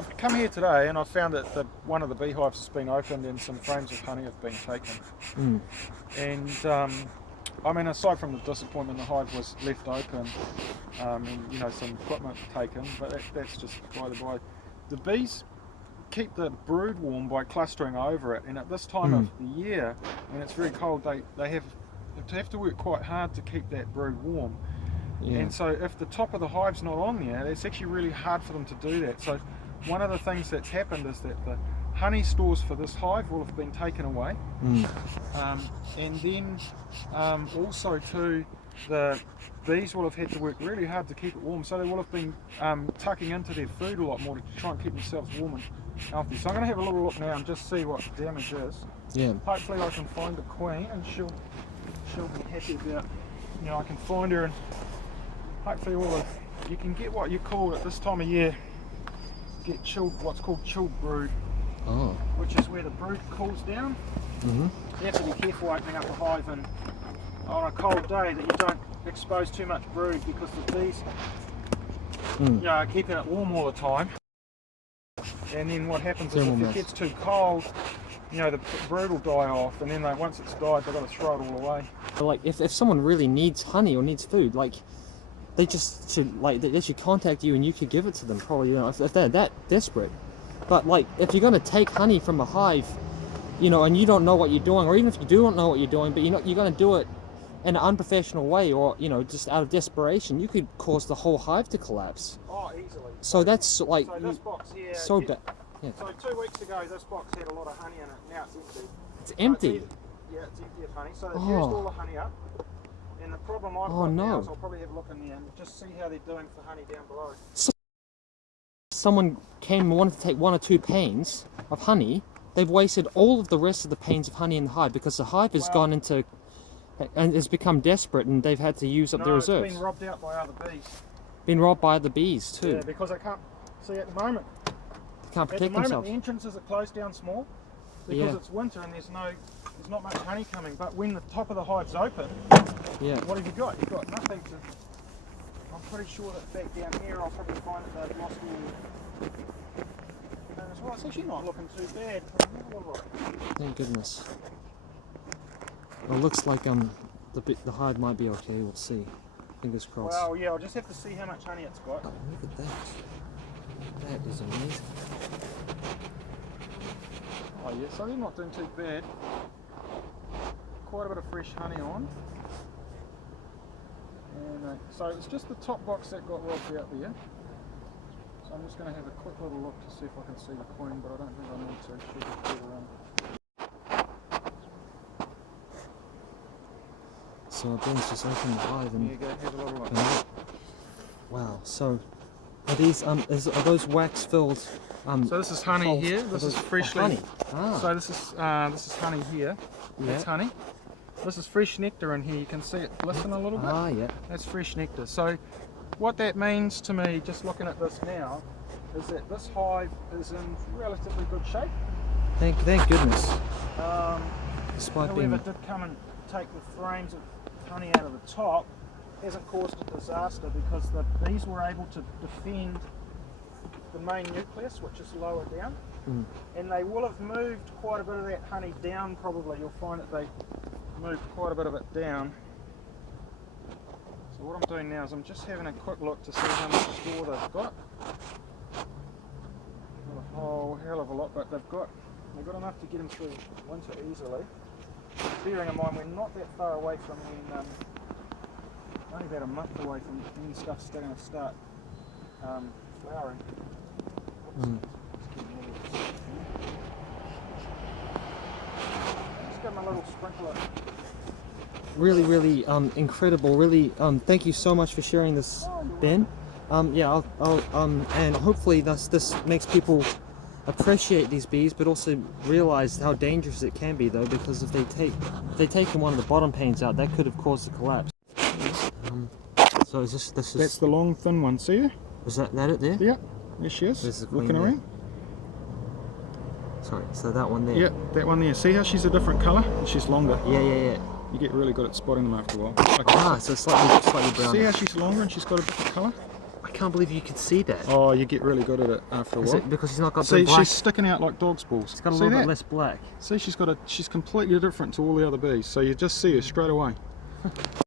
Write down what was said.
I've come here today and I've found that one of the beehives has been opened and some frames of honey have been taken. And I mean, aside from the disappointment, the hive was left open and you know, some equipment taken, but that's just by the by. The bees keep the brood warm by clustering over it, and at this time of the year, when it's very cold, they have to work quite hard to keep that brood warm. And so if the top of the hive's not on there, it's actually really hard for them to do that. So one of the things that's happened is that the honey stores for this hive will have been taken away. And then also too, the bees will have had to work really hard to keep it warm, so they will have been tucking into their food a lot more to try and keep themselves warm and healthy. So I'm going to have a little look now and just see what the damage is. Hopefully I can find the queen and she'll be happy about, you know, I can find her, and hopefully you can get what you call at this time of year, get chilled, what's called chilled brood, which is where the brood cools down. You have to be careful opening up the hive and on a cold day that you don't expose too much brood, because the bees you know, are keeping it warm all the time. And then what happens is if it gets too cold, you know, the brood will die off, and then once it's died, they've got to throw it all away. Like if someone really needs honey or needs food, like they just should, like they should contact you and you could give it to them, probably, you know, if they're that desperate. But like if you're going to take honey from a hive, you know, and you don't know what you're doing, or even if you don't know what you're doing, but you're going to do it in an unprofessional way, or you know, just out of desperation, you could cause the whole hive to collapse. Oh, easily. So that's like so this box here, so bad. So 2 weeks ago, this box had a lot of honey in it. Now it's empty. It's empty. So it's empty of honey. So they've used all the honey up. And the problem I've got now is I'll probably have a look in there and just see how they're doing for honey down below. So someone came and wanted to take 1 or 2 panes of honey. They've wasted all of the rest of the panes of honey in the hive, because the hive has gone into and has become desperate, and they've had to use up their reserves. It's been robbed out by other bees. Been robbed by other bees too. Yeah, because they can't see at the moment. They can't protect themselves. The entrances are closed down small because it's winter and there's not much honey coming. But when the top of the hive's open, what have you got? You've got nothing to. I'm pretty sure that back down here, I'll probably find that they've lost all. As well, it's actually not looking too bad. Thank goodness. Well, it looks like the hive might be okay. We'll see. Fingers crossed. Well, yeah, I'll just have to see how much honey it's got. Oh, look at that. That is amazing. Oh yeah, so they're not doing too bad. Quite a bit of fresh honey on. And so it's just the top box that got robbed out there. So I'm just going to have a quick little look to see if I can see the queen, but I don't think I need to. She'll just get around. So Ben's just opened the hive and... There you go, have a little look. Wow, so are these, are those wax filled... so this is honey here, this is freshly... honey. So this is honey here, that's honey. This is fresh nectar in here, you can see it glisten a little bit. That's fresh nectar. So what that means to me, just looking at this now, is that this hive is in relatively good shape. Thank goodness. Despite whoever did come and take the frames of honey out of the top hasn't caused a disaster, because the bees were able to defend the main nucleus, which is lower down, and they will have moved quite a bit of that honey down. Probably you'll find that they moved quite a bit of it down. So what I'm doing now is I'm just having a quick look to see how much store they've got. Not a whole hell of a lot, but they've got enough to get them through winter easily. Bearing in mind we're not that far away from when, only about a month away from when stuff's going to start flowering. Just got my little sprinkler. Really incredible. Really, thank you so much for sharing this, Ben. Yeah, and hopefully this makes people appreciate these bees, but also realize how dangerous it can be, though, because if they take one of the bottom panes out, that could have caused a collapse. So is this That's the long thin one. See her? Was that it there? Yeah, there she is. There's the looking there. around. Sorry, so that one there. Yeah, that one there. See how she's a different colour and she's longer. Yeah. You get really good at spotting them after a while. Okay. So slightly brown. See how she's longer and she's got a different colour? can't believe you could see that. Oh, you get really good at it after a Is while. it because she's not got See, the black? she's sticking out like dog's balls. It's got a See little that? bit less black. See, she's completely different to all the other bees. So you just see her straight away.